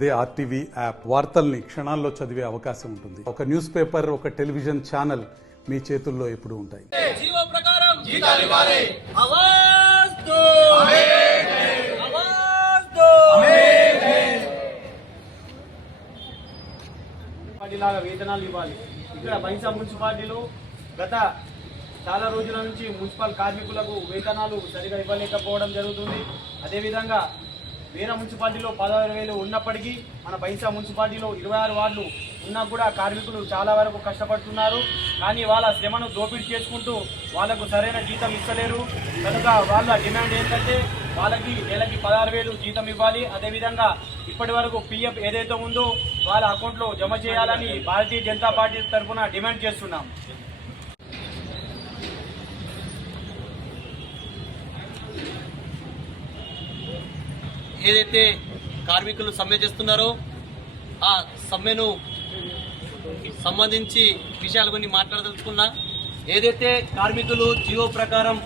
అదే RTV app వార్తల్ని క్షణాల్లో చదివే అవకాశం ఉంటుంది. ఒక న్యూస్ పేపర్, ఒక టెలివిజన్ ఛానల్ మీ చేతుల్లో ఎప్పుడూ ఉంటాయి. జీవో ప్రకారం జీతాలు ఇవ్వాలి. ఆవాజ్ దో ఆవాజ్ దో పార్టీలాగా వేతనాలు ఇవ్వాలి. ఇక్కడ బైంసా మున్సిపాలిటీలో గత చాలా రోజుల నుంచి మున్సిపల్ కార్మికులకు వేతనాలు సరిగా ఇవ్వలేకపోవడం జరుగుతుంది. అదేవిధంగా వేరే మున్సిపాలిటీలో 16,000 ఉన్నప్పటికీ మన బైంసా మున్సిపాలిటీలో 26 వార్డులు ఉన్నా కూడా కార్మికులు చాలా వరకు కష్టపడుతున్నారు. కానీ వాళ్ళ శ్రమను దోపిడీ చేసుకుంటూ వాళ్ళకు సరైన జీతం ఇస్తలేరు. కనుక వాళ్ళ డిమాండ్ ఏంటంటే వాళ్ళకి నెలకి 16,000 జీతం ఇవ్వాలి. అదేవిధంగా ఇప్పటి వరకు పిఎఫ్ ఏదైతే ఉందో వాళ్ళ అకౌంట్లో జమ చేయాలని భారతీయ జనతా పార్టీ తరఫున డిమాండ్ చేస్తున్నాం. ఏదైతే కార్మికులు సమ్మె చేస్తున్నారో ఆ సమ్మెను సంబంధించి విషయాలు కొన్ని మాట్లాడదలుచుకున్నా. ఏదైతే కార్మికులు జీవో ప్రకారం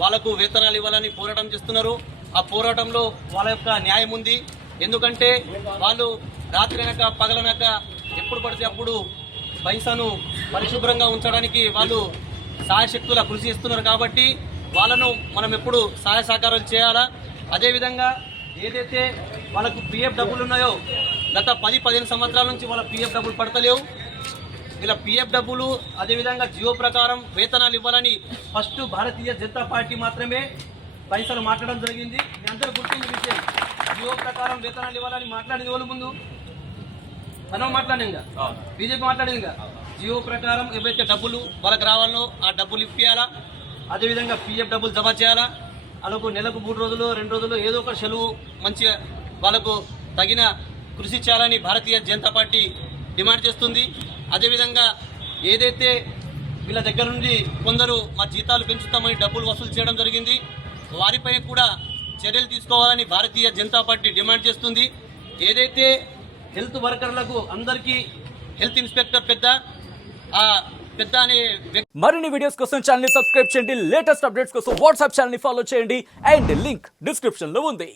వాళ్లకు వేతనాలు ఇవ్వాలని పోరాటం చేస్తున్నారో ఆ పోరాటంలో వాళ్ళ యొక్క న్యాయం ఉంది. ఎందుకంటే వాళ్ళు రాత్రి అనక పగలనక ఎప్పుడు పడితే అప్పుడు బైంసాను పరిశుభ్రంగా ఉంచడానికి వాళ్ళు సహాయశక్తుల కృషి చేస్తున్నారు. కాబట్టి వాళ్ళను మనం ఎప్పుడు సహాయ సహకారాలు చేయాలా. అదేవిధంగా ఏదైతే వాళ్ళకు పిఎఫ్ డబ్బులు ఉన్నాయో గత 10-15 సంవత్సరాల నుంచి వాళ్ళ పిఎఫ్ డబ్బులు పడతలేవు. ఇలా పిఎఫ్ డబ్బులు అదేవిధంగా జియో ప్రకారం వేతనాలు ఇవ్వాలని ఫస్ట్ భారతీయ జనతా పార్టీ మాత్రమే పైసలు మాట్లాడడం జరిగింది. మీ అందరూ గుర్తించిన విషయం. జియో ప్రకారం వేతనాలు ఇవ్వాలని మాట్లాడింది వాళ్ళు ముందు మనం మాట్లాడిందిగా, బీజేపీ మాట్లాడిందిగా. జియో ప్రకారం ఏవైతే డబ్బులు వాళ్ళకి రావాలో ఆ డబ్బులు ఇప్పియాలా. అదేవిధంగా పిఎఫ్ డబ్బులు జమ చేయాలా. వాళ్ళకు నెలకు 3 రోజులు 2 రోజులు ఏదో ఒక సెలవు మంచిగా వాళ్ళకు తగిన కృషి చేయాలని భారతీయ జనతా పార్టీ డిమాండ్ చేస్తుంది. అదేవిధంగా ఏదైతే వీళ్ళ దగ్గర నుండి కొందరు మా జీతాలు పెంచుతామని డబ్బులు వసూలు చేయడం జరిగింది, వారిపై కూడా చర్యలు తీసుకోవాలని భారతీయ జనతా పార్టీ డిమాండ్ చేస్తుంది. ఏదైతే హెల్త్ వర్కర్లకు అందరికీ హెల్త్ ఇన్స్పెక్టర్ పెద్ద అనే మరిన్ని వీడియోస్ కోసం ఛానల్ ని సబ్స్క్రైబ్ చేయండి. లేటెస్ట్ అప్డేట్స్ కోసం వాట్సాప్ ఛానల్ ని ఫాలో చేయండి. అండ్ లింక్ డిస్క్రిప్షన్ లో ఉంది.